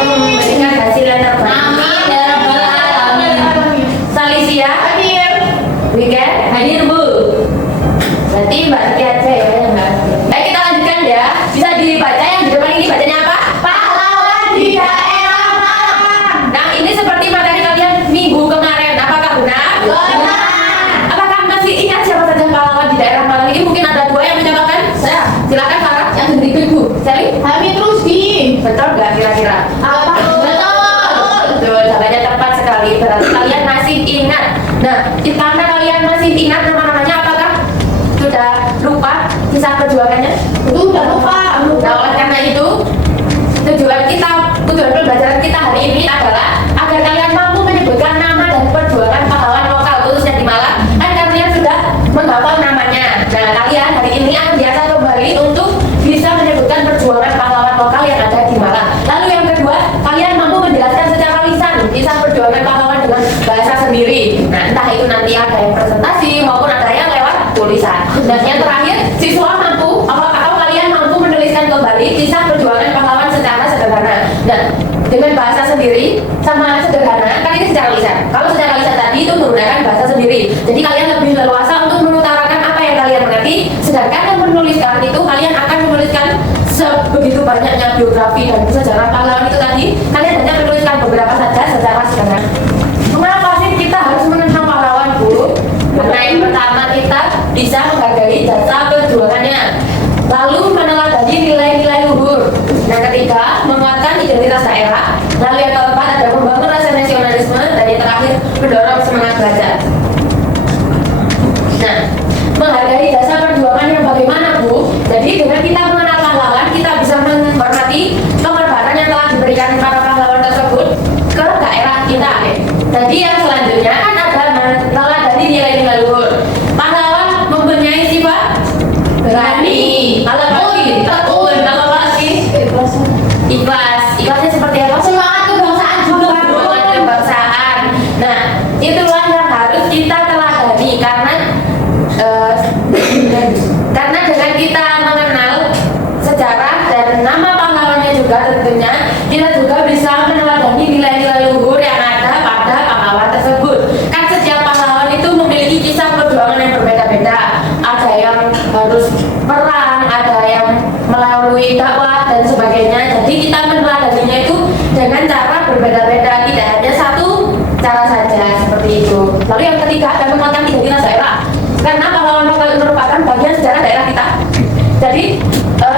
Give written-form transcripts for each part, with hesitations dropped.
memberikan hasil yang terbaik. Amin ya rabbal alamin. Salisia hadir. Weekend hadir Bu. Berarti Mbak Riki aja ya yang nggak hadir. Kita lanjutkan ya. Bisa dibaca yang di depan ini bacanya apa? Pahlawan di daerah Malang. Nah ini seperti materi kalian minggu kemarin. Apakah benar? Benar. Apakah masih ingat siapa saja pahlawan di daerah Malang ini? Mungkin ada 2 yang mencatatkan. Saya. Silakan Farah yang berikut Bu. Sally. Hamid Rusdi. Betul nggak kira-kira? Apa? Betul, jawabannya tepat sekali. Berarti kalian masih ingat. Nah, karena kalian masih ingat nama-namanya, apakah sudah lupa kisah perjuangannya? Udah lupa. Nah, oleh karena itu, tujuan pembelajaran kita hari ini adalah agar kalian mampu menyebutkan nama dan perjuangan pahlawan lokal khususnya di Malang. Kan kalian sudah menghafal namanya. Nah, kalian hari ini akan biasa kembali untuk bisa menyebutkan perjuangan pahlawan lokal yang ada di Malang. Lalu yang kedua, kalian mampu menjelaskan secara lisan kisah perjuangan pahlawan dengan bahasa sendiri. Nah, entah itu nanti ada yang presentasi maupun ada yang lewat tulisan. Dan yang terakhir, siswa mampu atau kalian mampu menuliskan kembali kisah perjuangan pahlawan secara sederhana. Dan dengan bahasa sendiri sama sederhana, kan ini secara lisan. Kalau secara lisan tadi itu menggunakan bahasa sendiri. Jadi kalian lebih leluasa untuk mengutarakan apa yang kalian mengerti. Sedangkan yang menuliskan itu kalian akan menuliskan sebegitu banyaknya biografi dan sejarah pahlawan itu tadi. Kalian hanya menuliskan beberapa saja secara sederhana. Mengapa sih kita harus mengenang pahlawan Bu? Karena yang pertama kita bisa menghargai jasa perjuangannya. Lalu meneladani nilai-nilai luhur. Yang ketiga, menguatkan identitas daerah. Lalu yang keempat ada membangun rasa nasionalisme. Dan yang terakhir, mendorong semangat belajar. Nah, menghargai jasa perjuangan yang bagaimana Bu? Jadi dengan kita mengenal pahlawan, kita bisa menghormati pengorbanan yang telah diberikan para pahlawan tersebut ke daerah kita. Jadi yang selanjutnya kan ada meneladani nilai-nilai luhur. Pahlawan mempunyai sifat berani, kalau pasti tekun, kalau pasti ikhlas. Ikhlasnya seperti apa? Semangat kebangsaan juga. Semangat kebangsaan. Nah, itulah yang harus kita teladani karena dengan kita mengenal sejarah dan nama pahlawannya juga tentunya kita juga bisa meneladani nilai-nilai luhur yang ada pada pahlawan tersebut. Kan setiap pahlawan itu memiliki kisah perjuangan yang berbeda-beda. Ada yang harus perang, ada yang melalui dakwah dan sebagainya. Jadi kita meneladaninya itu dengan cara berbeda-beda, tidak hanya satu cara saja seperti itu. Lalu yang ketiga ada menguatkan identitas daerah. Karena pahlawan lokal merupakan bagian sejarah daerah kita. Jadi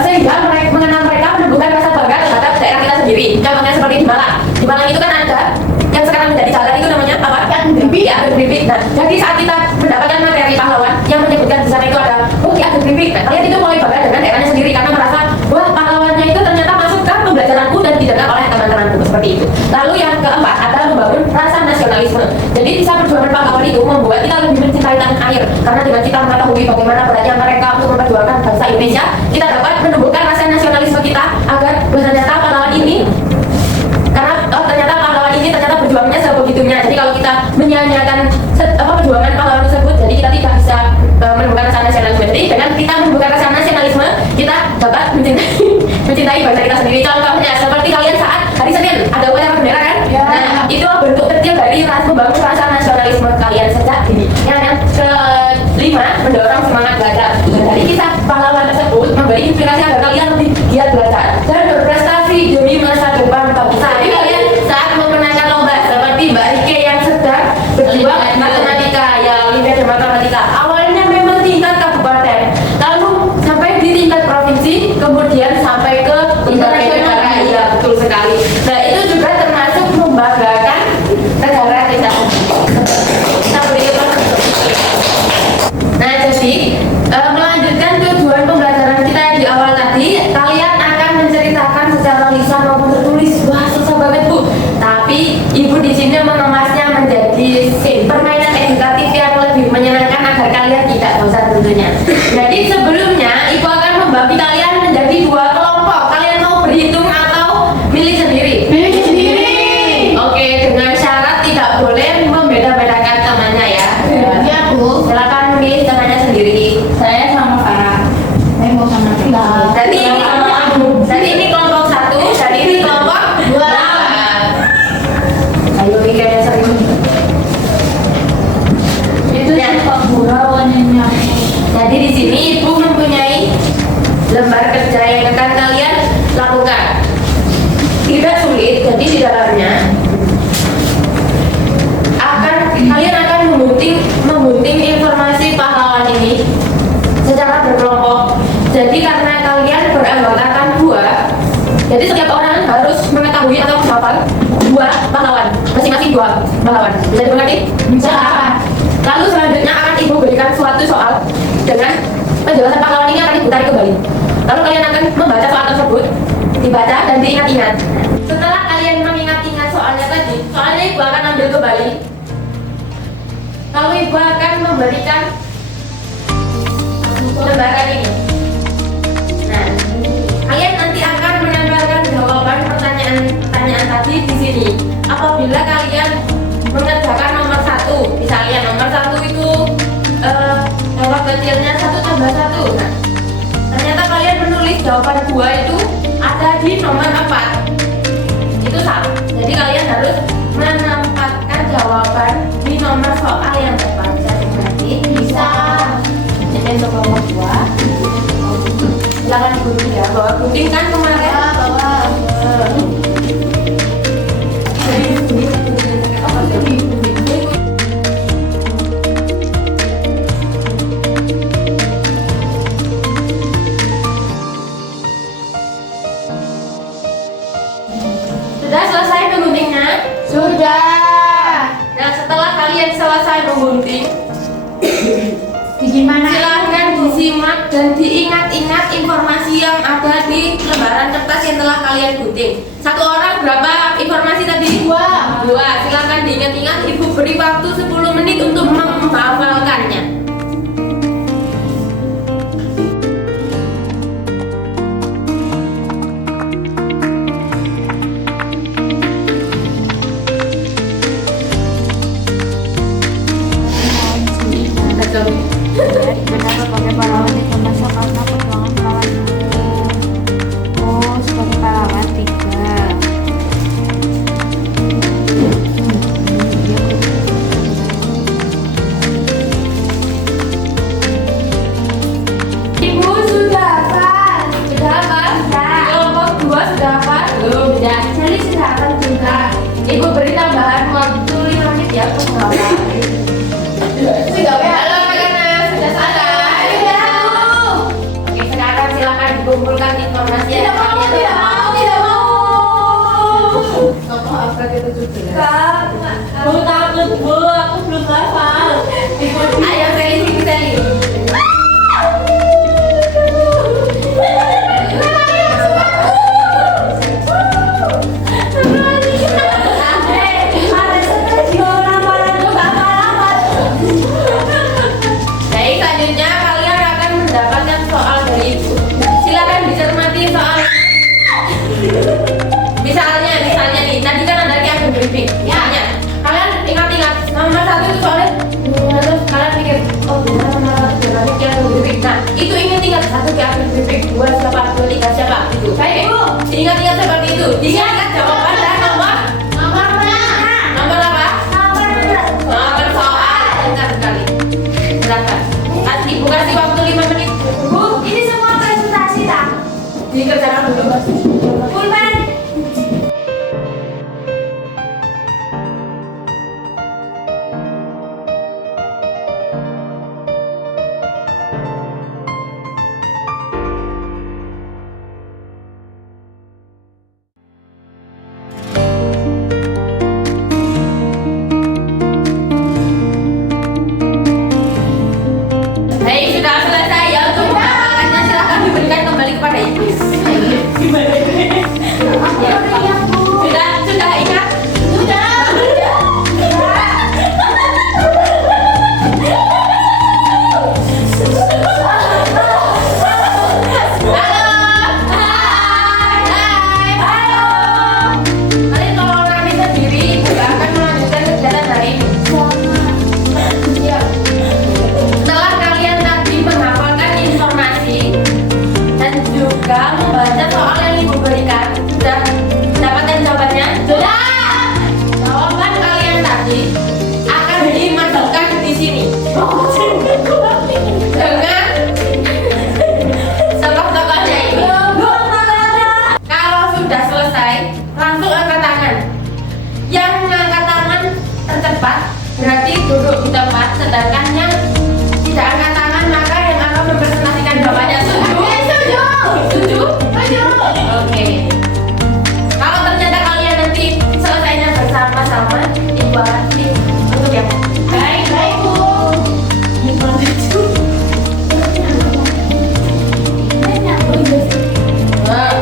sehingga mengenal mereka menumbuhkan rasa bangga terhadap daerah kita sendiri. Contohnya seperti di Malang. Di Malang itu kan ada yang sekarang menjadi jalan itu namanya apa? Ageng Bibik. Ya, Ageng Bibik. Nah, jadi saat kita mendapatkan materi pahlawan yang menyebutkan di sana itu ada Ki Ageng Bibik. Nah, kalian itu mulai bangga dengan daerahnya sendiri karena merasa wah pahlawannya itu ternyata masuk ke pembelajaranku dan didengar oleh teman-temanku seperti itu. Lalu yang keempat adalah membangun rasa nasionalisme. Jadi kisah perjuangan pahlawan itu membuat kita lebih mencintai tanah air. Karena dengan kita mengetahui bagaimana beratnya mereka untuk memperjuangkan bangsa Indonesia, kita dapat menumbuhkan rasa nasionalisme kita agar ternyata pahlawan ini ternyata perjuangannya sebegitunya. Jadi kalau kita menyia-nyiakan perjuangan pahlawan tersebut, jadi kita tidak bisa menumbuhkan rasa nasionalisme. Jadi dengan kita menumbuhkan rasa nasionalisme, kita dapat mencintai bangsa kita sendiri. Contohnya seperti kalian saat hari Senin ada upacara bendera kan? Ya. Nah, itu bentuk kecil dari membangun rasa nasionalisme kalian sejak dini. Yang kelima, mendorong semangat belajar. Dari kisah pahlawan tersebut memberi inspirasi agar kalian lebih giat belajar dan berprestasi demi masa depan bangsa. Jadi kalian saat memenangkan lomba seperti Mbak Rike yang sedang berjuang matematika, ya Olimpiade matematika. Awalnya memang tingkat kabupaten, lalu sampai di tingkat provinsi, kemudian sampai ke tingkat negara. Ya betul sekali. Nah itu juga termasuk membanggakan negara kita. Kita berikut. Nah jadi melanjutkan tujuan pembelajaran kita yang di awal tadi, kalian akan menceritakan secara lisan maupun tertulis. Wah susah banget Bu. Tapi Ibu di sini mengemasnya menjadi permainan edukatif yang lebih menyenangkan agar kalian tidak bosan tentunya. Jadi sebelumnya Ibu akan membagi kalian menjadi 2 kelompok. Kalian mau berhitung atau milih sendiri? Milih sendiri. Oke, dengan syarat tidak boleh membeda-bedakan temannya ya. Iya Bu. Silakan milih temannya sendiri. Saya sama Farah. Saya mau sama Tika. Jadi ini kelompok 1, dan ini kelompok 2. gambarnya kalian akan menggunting informasi pahlawan ini secara berkelompok. Jadi karena kalian beranggotakan dua, jadi setiap orang harus mengetahui atau menghafal dua pahlawan, masing-masing dua pahlawan. Bisa dimengerti? Bisa. Lalu selanjutnya akan ibu berikan suatu soal dengan penjelasan pahlawan ini akan ibu tarik kembali. Lalu kalian akan membaca soal tersebut, dibaca dan diingat-ingat. Setelah kalian mengingat-ingat soalnya tadi, soalnya ibu akan ambil kembali. Lalu ibu akan memberikan lembaran ini. Nah, kalian nanti akan menambahkan jawaban pertanyaan tadi di sini. Apabila kalian mengerjakan nomor 1, misalnya nomor 1 itu jawab kecilnya 1 tambah 1. Nah, ternyata kalian menulis jawaban 2 itu ada di nomor 4. Itu salah. Jadi kalian harus menempatkan jawaban di nomor soal yang tepat. Bisa dimengerti? Bisa. Jadi untuk nomor 2 silakan gunting ya, bawa gunting kan kemarin? Bawa. Sudah selesai mengguntingnya? Sudah. Nah, setelah kalian selesai menggunting, Gimana? silahkan disimak dan diingat-ingat informasi yang ada di lembaran kertas yang telah kalian gunting. Satu orang berapa informasi tadi? 2. Silahkan diingat-ingat. Ibu beri waktu 10 menit untuk menghafalkannya. Benar sebagai pahlawan itu masa karena perjuangan melawan oh sebagai pahlawan 3. Ibu sudah hafal? Sudah hafal? Sudah. Kelompok 2 sudah hafal? Belum. Sudah. Jadi sudah hafal juga. Ibu beri tambahan waktu 5 menit ya untuk menghafal. Sudah ya. Halo anak-anak, sudah selesai? Sudah. Oke, sekarang silakan dikumpulkan informasi yang Tidak mau, kalian tidak hafal. mau, tidak mau. Kamu hafal itu juga. Bu, takut Bu, aku belum hafal. Ayo Sally, sini Sally. Baik, selanjutnya kalian akan mendapatkan soal dari ibu. Silakan dicermati soal. Misalnya nih, tadi kan ada yang briefing. Ya, kalian ingat-ingat nomor 1 itu soalnya. Terus kalian pikir, oh benar nomor 1 berarti yang briefing. Nah, itu ingat-ingat 1 yang briefing, 2 siapa, 2 3 siapa gitu. Baik, ibu, diingat-ingat seperti itu. Diingat jawaban dan nomor. Nomor berapa? Nomor apa? Nomor soal. Benar sekali. Silakan. Ibu kasih waktu 5 menit. Bu, ini semua presentasi tak? Dikerjakan dulu, Mas. Pulpen. tempat berarti duduk di tempat, sedangkan yang tidak angkat tangan maka yang akan mempresentasikan jawabannya. Setuju? Setuju? Oke. Kalau ternyata kalian nanti selesainya bersama-sama, ibu akan pilih untuk yang baik Bu. Nah,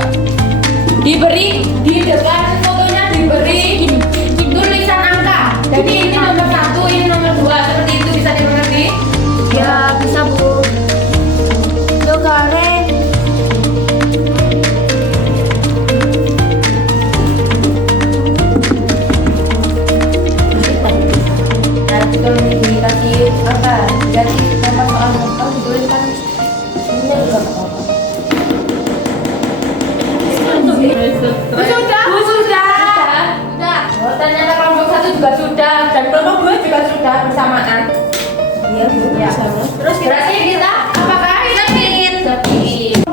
diberi di depan fotonya diberi tulisan angka. Jadi ini nomor 1, ini nomor 2, seperti itu bisa dimengerti? Ya bisa Bu. Tuh Karen. Nah, kalau dikasih apa? Dikasih nama soal kalau dituliskan ini juga apa? Sudah. Oh, ternyata kelompok 1 juga sudah dan kelompok 2 juga sudah bersamaan. Iya Bu. Ya. Terus berarti kita apakah sepit?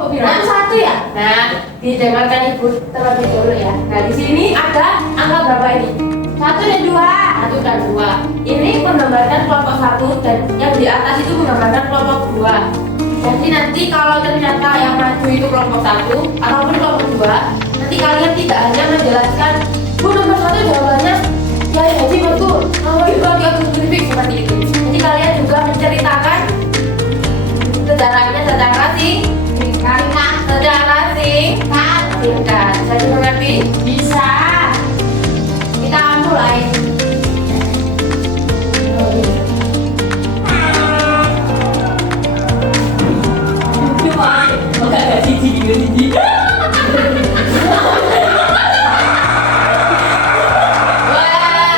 Yang 1 ya? Nah, didengarkan Ibu terlebih dulu ya. Nah, di sini ada angka berapa ini? 1 dan 2. 1 dan 2. Ini menggambarkan kelompok 1 dan yang di atas itu menggambarkan kelompok 2. Jadi nanti kalau ternyata yang maju itu kelompok 1 ataupun kelompok 2, nanti kalian tidak hanya menjelaskan Bu nomor 1 jawabannya ya jadi betul, nomor 2 dia lebih seperti itu. Jadi kalian juga menceritakan sejarahnya secara singkat. Jadi mengerti? Bisa. Kita akan mulai. Wah,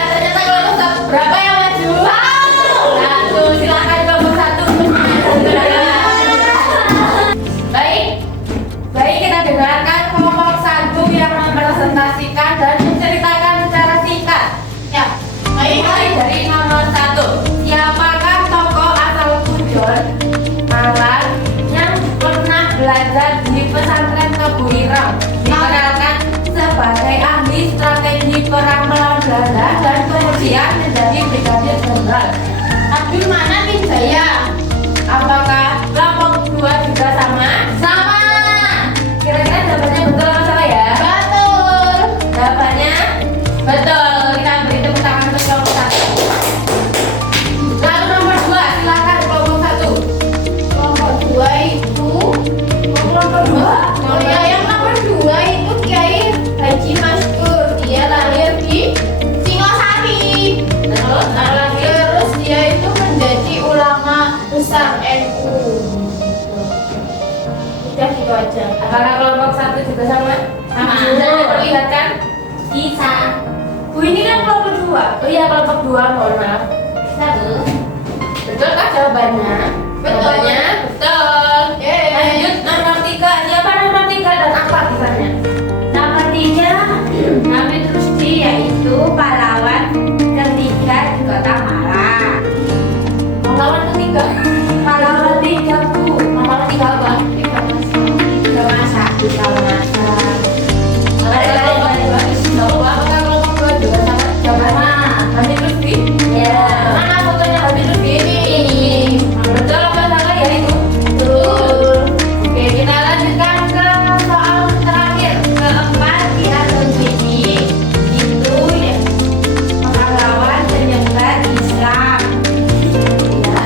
ternyata kelompok berapa yang maju? 1. Silakan kelompok 1. Baik, kita dengarkan kelompok 1 yang mempresentasikan dan menceritakan secara singkat. Ya, mulai dari nomor 1. Siapakah tokoh asal Pujon Malang yang pernah belajar di pesantren Tebu Ireng, dikenalkan sebagai ahli strategi perang melawan Belanda dan kemudian menjadi brigadir jenderal? Abdul Manan bin Jaya. Apakah kelompok 2 juga sama? Sama. Kira-kira jawabannya betul atau salah ya? Betul. Jawabannya betul. Kita beri tepuk tangan untuk kelompok 1. Lalu nomor 2, silakan kelompok 1. Kelompok 2 itu Kelompok 2. Oh ya, yang nomor 2 itu Kiai Haji Mastur. Dia lahir di Singosari. Terus dia itu menjadi ulama besar NU. Udah gitu aja. Apakah kelompok 1 juga sama? Sama. Bisa diperlihatkan? Bisa. Bu, ini kan kelompok 2. Oh iya, kelompok 2, mohon maaf. 1. Betulkah jawabannya? Jawabannya betul. Yeay. Lanjut nomor 3. Siapa nomor 3 dan apa kisahnya? Nomor 3 Nabi Rusdi, yaitu pahlawan ketiga di kota Malang. Pahlawan ketiga. Pahlawan 3 Bu. Pahlawan 3 apa? 3 masa. Ada kelompok 2. Apakah kelompok 2 juga sama? Jawabannya Habib Lutfi. Ya. Mana fotonya Habib Lutfi? Ini. Betul apa salah ya itu? Betul. Oke, kita lanjutkan ke soal terakhir. Keempat, dia begini. Itu ya pahlawan penyebar Islam. Ya.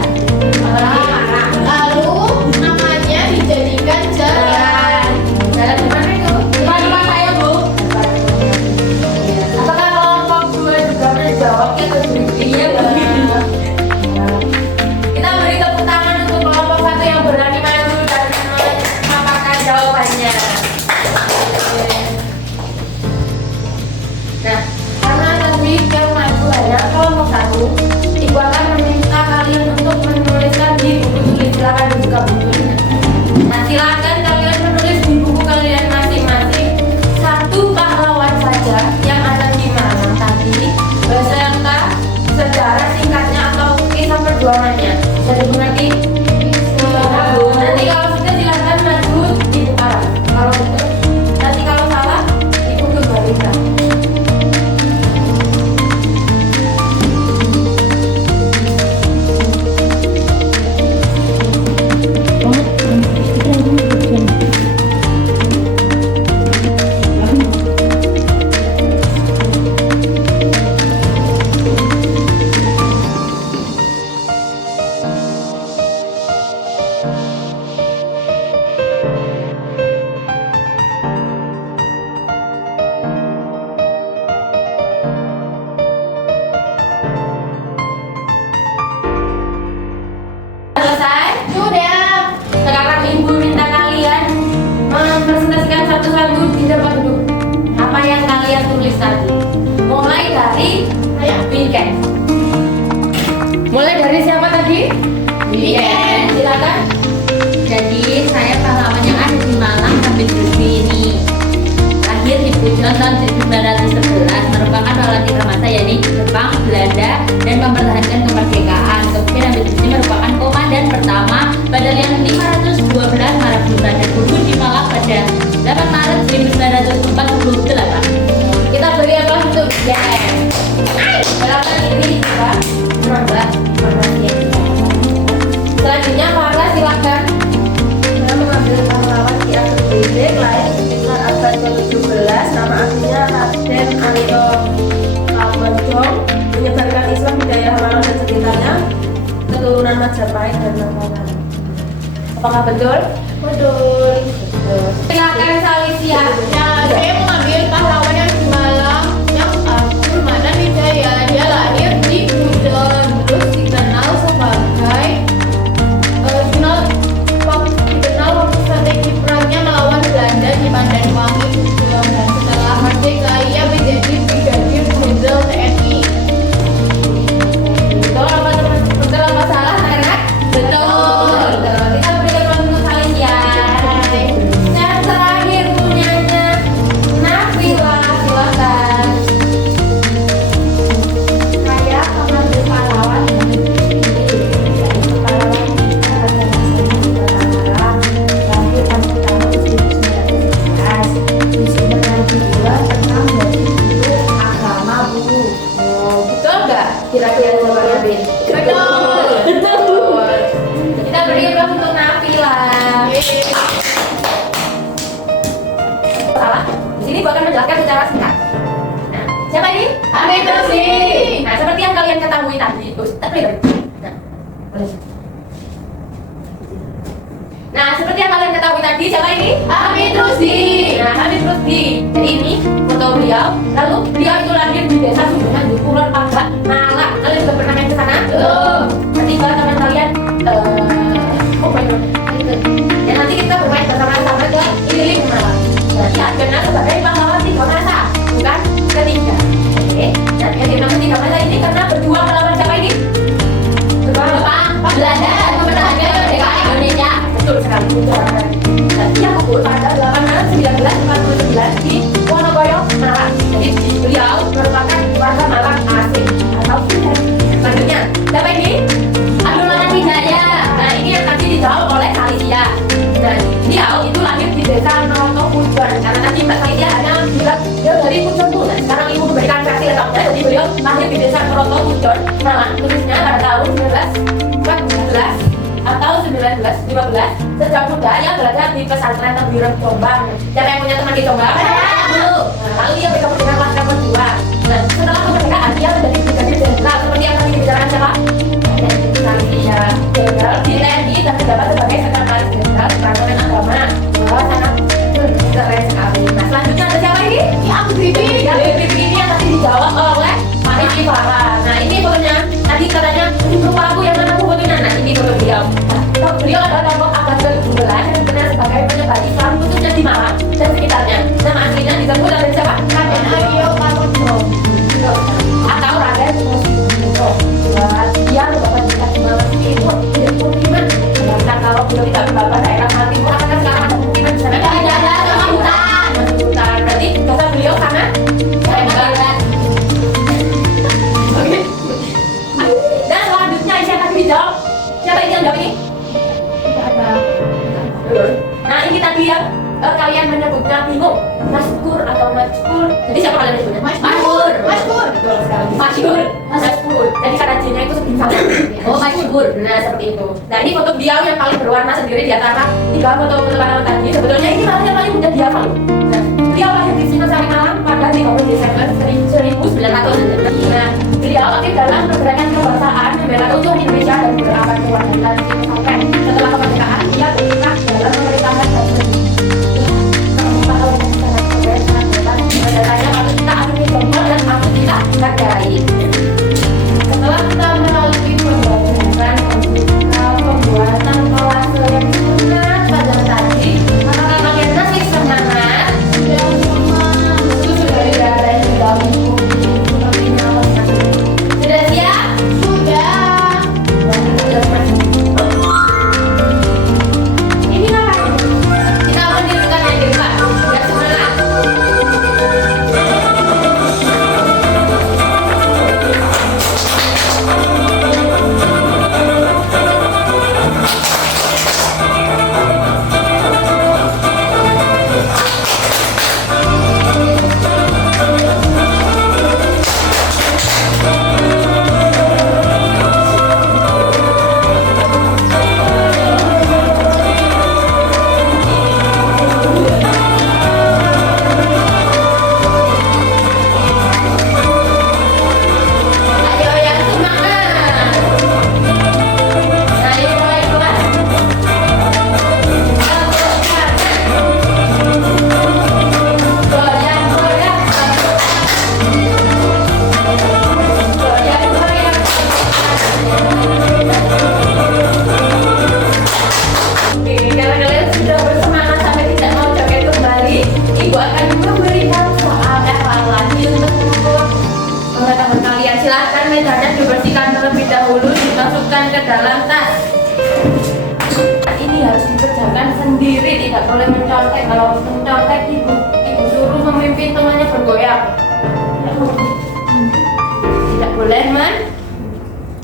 Lalu namanya dijadikan jalan. Jalan di mana itu? Depan rumah saya, Bu. Apakah kelompok 2 juga menjawab atau iya, Bu? Kita beri tepuk tangan untuk kelompok 1 yang berani maju dan memaparkan jawabannya. Nah, karena tadi yang maju hanya kelompok 1, Ibu akan meminta kalian untuk menuliskan di buku tulis. Silakan dibuka bukunya. Nah, silakan kalian menulis di buku kalian masing-masing 1 pahlawan saja yang ada di Malang tadi beserta sejarah singkatnya atau kisah perjuangannya. Bisa dimengerti? Nanti kalau sudah silakan maju dibuka. Kalau betul, nanti kalau salah ibu kembalikan. Kenalin, saya pahlawan yang ada di Malang, Hamid Lutfi ini. Lahir di Pujon tahun 1911, merupakan relatif remaja yakni Jepang, Belanda, dan mempertahankan kemerdekaan. Kemudian Hamid Lutfi merupakan komandan pertama Batalion 512 Marabunta dan gugur di Malang pada 8 Maret 1948. Kita beri aplaus untuk dia. Silakan ini kita menambah informasi. Selanjutnya Farah silakan mengambil pahlawan di akun BD lahir sekitar abad ke-17. Nama aslinya Raden Alio Kamojong, menyebarkan Islam di daerah Malang dan sekitarnya, keturunan Majapahit dan Mataram. Apakah betul? Betul. Silakan Salisia. Nah, saya mengambil pahlawan yang di Malang yang akur mana Hidayah. Dia lahir di Pujon, terus dikenal sebagai dikenal waktu strategi perangnya melawan Belanda di Pandanwangi, Pujon, dan setelah merdeka ia menjadi Brigadir Jenderal TNI. Betul apa betul apa salah anak? Betul. Kita berikan untuk Salisia. Dan terakhir punyanya Nabila, silakan. Saya mengambil pahlawan lahir pada tahun 1911. Misi menanti dua tentang dari agama buku. Betul nggak? Kira-kira jawabannya Ben? Betul. Kita beri aplaus untuk Nabila. Salah. Di sini gua akan menjelaskan secara singkat. Nah, siapa ini? Hamid Lutfi. Nah, seperti yang kalian ketahui tadi, Nah, seperti yang kalian ketahui tadi, siapa ini? Hamid Lutfi. Nah, Hamid Lutfi. Jadi ini foto beliau. Lalu beliau itu lahir di desa Sumbangan, di Kulon Panggat, Malang. Kalian sudah pernah main ke sana? Belum. Nanti kalau teman kalian, ya nanti kita bermain bersama-sama ke Ililing Malang. Nah, dia dikenal sebagai pahlawan tiga masa, bukan ketiga. Oke. Nah, yang dikenal ketiga masa ini karena berdua melawan siapa ini? Jepang, Belanda, dan mempertahankan kemerdekaan Indonesia. Betul sekali. Dan dia gugur pada 8 Maret 1949 di Wonogoyo, Malang. Jadi beliau merupakan warga Malang asing atau Sudan. Selanjutnya, siapa ini? Abdul Manan Hidayah. Nah, ini yang tadi dijawab oleh Salisia. Dan beliau itu lahir di desa Noto Pujon. Karena tadi Mbak Salisia hanya bilang dia dari Pujon tuh. Nah, sekarang ibu memberikan versi lengkapnya. Jadi beliau lahir di desa Noto Pujon, Malang, khususnya pada tahun 1914 atau 1915. Sejak muda ia belajar di pesantren Tebiran Jombang. Siapa yang punya teman di Jombang? Nah, lalu ia bergabung dengan warga Madura. Nah, setelah kemerdekaan ia menjadi brigadir jenderal seperti yang tadi dibicarakan siapa? Salisia. Jenderal di TNI dan menjabat sebagai sekretaris jenderal Departemen Agama. Wah, sangat keren sekali. Nah, selanjutnya ada siapa ini? Habib Rizik. Ya, Habib Rizik ini yang tadi dijawab oleh Marici Farah. Nah, ini fotonya. Tadi katanya, ini lupa aku yang mana aku fotonya. Nah, ini foto beliau. Nah, beliau adalah kelompok abad ke-12 yang dikenal sebagai penyebar Islam khususnya di Malang dan sekitarnya. Nama aslinya disebut Raden siapa? Raden Alio Kamojong. Atau Raden Musimo. Dia merupakan kita di Malang Timur. Jadi pemukiman. Nah, kalau beliau tidak berbapak daerah Malang Timur, apakah sekarang ada pemukiman di sana? Tidak ada, sama hutan. Hutan. Berarti dasar beliau sana barat. Oke. Dan selanjutnya siapa tadi dijawab? Siapa ini yang jawab ini? Nah, ini tadi yang kalian menyebutnya bingung, maskur atau majkur. Jadi siapa kalian menyebutnya? Maskur. Maskur. Betul sekali. Maskur. Jadi kata J-nya itu sama. Oh, maskur. Nah, seperti itu. Nah, ini foto beliau yang paling berwarna sendiri di antara tiga foto pahlawan tadi. Sebetulnya ini malah yang paling mudah dihafal. Nah, beliau lahir di Singosari Malang pada 30 Desember 1900. Nah, beliau aktif dalam pergerakan kebangsaan membela keutuhan Indonesia dan beberapa kewarganegaraan sampai setelah kemerdekaan ia bergerak dalam pemerintahan dan datanya harus kita akui contoh dan harus kita hargai. Setelah kita melalui pembuatan kolase yang sunat pada tadi, apakah kalian masih semangat?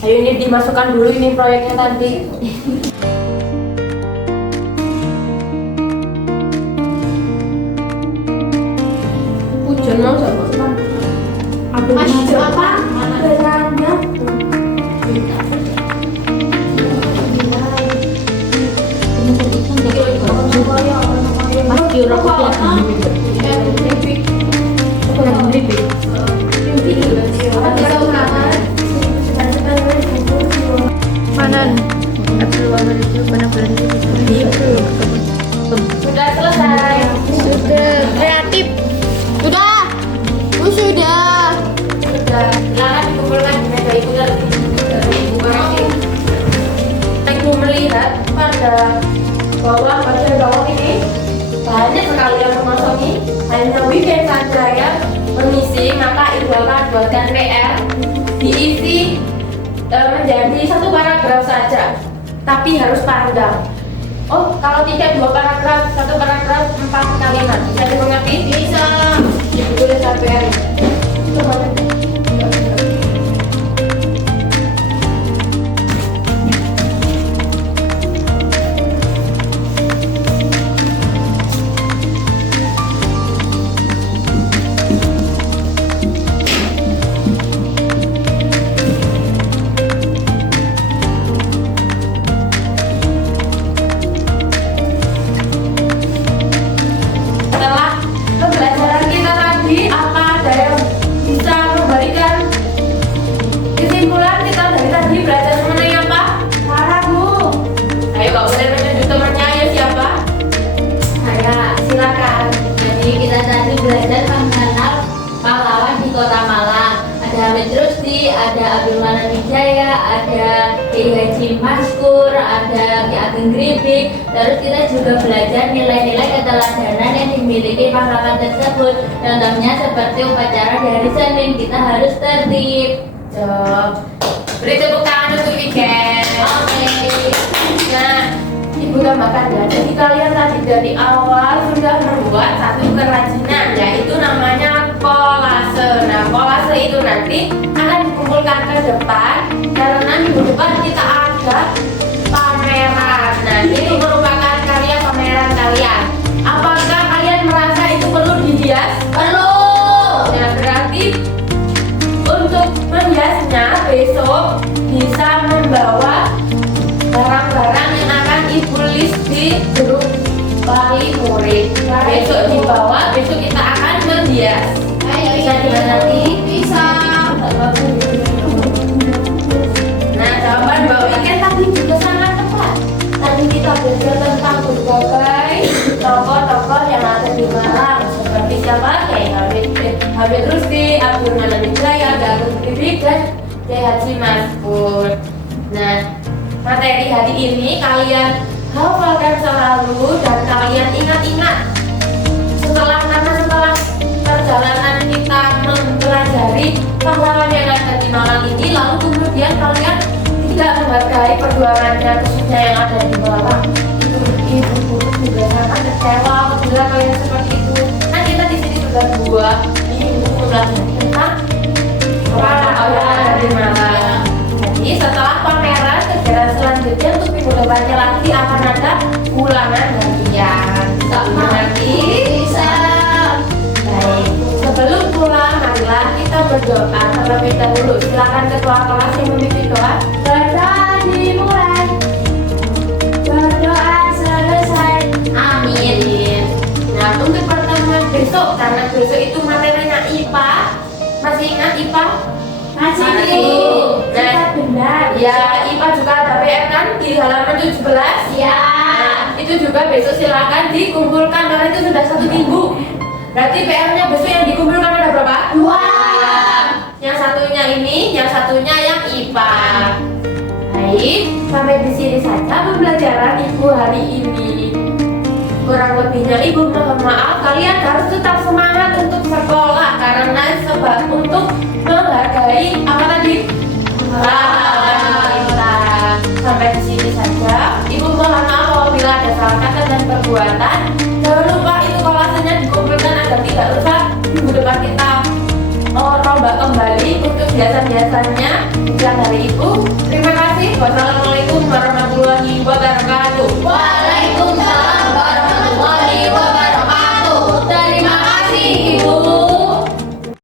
Ayo ini dimasukkan dulu ini proyeknya tadi. Hujan mau sama. Mas apa? Berangnya. Mas kira aku lagi Sudah selesai. Sudah kreatif. Sudah. Sudah. Sudah. Silakan dikumpulkan di meja ibu tadi. Dari ibu Barati. Ibu melihat pada bawah bagian bawah ini banyak sekali yang memasuki. Hanya weekend saja ya mengisi, maka ibu akan buatkan PR diisi menjadi satu paragraf saja, tapi harus panjang. Oh, kalau tidak 2 paragraf, 1 paragraf 4 kalimat. Bisa dimengerti? Bisa. Ibu tulis PR. Coba. Setelah pembelajaran kita tadi, apa ada yang bisa memberikan kesimpulan kita dari tadi belajar mengenai apa? Para Bu. Ayo Kak boleh menunjuk temannya, ayo siapa? saya. Silakan. Jadi kita tadi belajar mengenal pahlawan di Kota Malang. Ada Hamid Rusdi, ada Abdul Manan Wijaya, ada Kiai Haji Maskur, ada Ki Ageng Gripik. Terus kita juga belajar nilai-nilai keteladanan yang dimiliki pahlawan tersebut. Contohnya seperti upacara di hari Senin, kita harus tertib. Job. Beri tepuk tangan untuk weekend. Oke. Nah, Ibu tambahkan ya. Jadi kalian tadi dari awal sudah membuat satu kerajinan, yaitu namanya kolase. Nah, kolase itu nanti akan dikumpulkan ke depan karena minggu depan kita ada pameran. Nah, ini merupakan karya pameran kalian. Apakah kalian merasa itu perlu dihias? Perlu. Nah, berarti untuk menghiasnya besok bisa membawa barang-barang yang akan ibu list di grup Bali Murid. Besok dibawa, besok kita akan menghias. Ayo, Bisa dimengerti? Bisa. Nah, jawaban Mbak Wiken tadi juga sangat tepat. Tadi kita belajar tentang berbagai tokoh-tokoh yang ada di Malang, seperti siapa? Kayak Hamid Rusdi, Abdul Manan Wijaya, Galuh Gripik, dan Kiai Haji Maskur. Nah, materi hari ini kalian hafalkan selalu dan kalian ingat-ingat setelah perjalanan kita mempelajari pahlawan yang ada di Malang ini, lalu kemudian kalian tidak menghargai perjuangannya khususnya yang ada di Malang. Ibu guru juga sangat kecewa apabila kalian seperti itu. Nah, kita di sini sudah 2 minggu mempelajari tentang pahlawan yang ada di Malang. Jadi setelah pameran, kegiatan selanjutnya untuk minggu depannya lagi akan ada ulangan harian. Bisa mengerti? Bisa. Baik, sebelum pulang marilah kita berdoa terlebih dahulu. Silakan ketua kelas yang memimpin doa. Berdoa dimulai. Berdoa selesai. Amin. Nah, untuk pertemuan besok, karena besok itu materinya IPA. Masih ingat IPA? Masih. Nah, benar. Ya, IPA juga ada PR kan di halaman 17. Ya. Nah, itu juga besok silakan dikumpulkan karena itu sudah 1 minggu. Berarti PR-nya besok yang dikumpulkan ada berapa? 2. Yang satunya ini, yang satunya yang IPA. Baik, sampai di sini saja pembelajaran Ibu hari ini. Kurang lebihnya Ibu mohon maaf, kalian harus tetap semangat untuk sekolah karena sebab untuk menghargai apa tadi? Pahlawan kita. Sampai di sini saja. Ibu mohon maaf apabila ada salah kata dan perbuatan. Jangan lupa itu kolasenya dikumpulkan agar tidak rusak. Minggu depan kita rombak kembali untuk biasa-biasanya siang hari itu. Terima kasih. Wassalamualaikum warahmatullahi wabarakatuh.